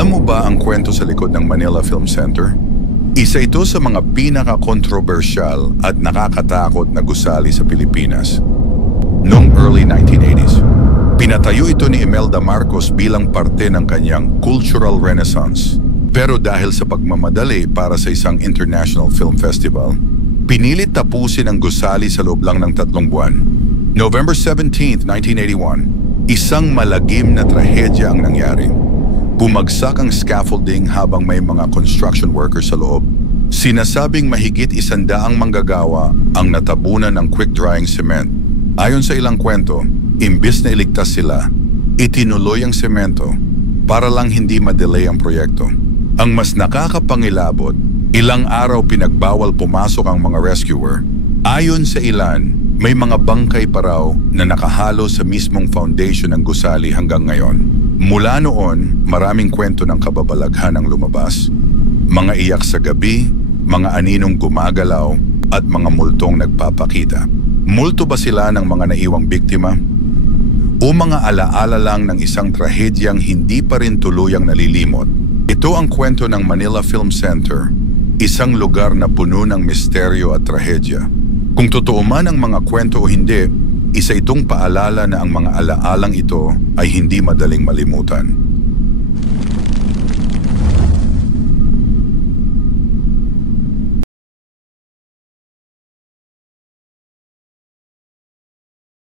Alam mo ba ang kwento sa likod ng Manila Film Center? Isa ito sa mga pinaka-kontrobersyal at nakakatakot na gusali sa Pilipinas. Noong early 1980s, pinatayo ito ni Imelda Marcos bilang parte ng kanyang cultural renaissance. Pero dahil sa pagmamadali para sa isang international film festival, pinilit tapusin ang gusali sa loob lang ng 3 buwan. November 17, 1981, isang malagim na trahedya ang nangyari. Bumagsak ang scaffolding habang may mga construction workers sa loob. Sinasabing mahigit 100 manggagawa ang natabunan ng quick-drying cement. Ayon sa ilang kwento, imbis na iligtas sila, itinuloy ang semento para lang hindi ma-delay ang proyekto. Ang mas nakakapangilabot, ilang araw pinagbawal pumasok ang mga rescuer. Ayon sa ilan, may mga bangkay pa raw na nakahalo sa mismong foundation ng gusali hanggang ngayon. Mula noon, maraming kwento ng kababalaghan ang lumabas. Mga iyak sa gabi, mga aninong gumagalaw, at mga multong nagpapakita. Multo ba sila ng mga naiwang biktima? O mga alaala lang ng isang trahedyang hindi pa rin tuluyang nalilimot? Ito ang kwento ng Manila Film Center, isang lugar na puno ng misteryo at trahedya. Kung totoo man ang mga kwento o hindi, isa itong paalala na ang mga alaalang ito ay hindi madaling malimutan.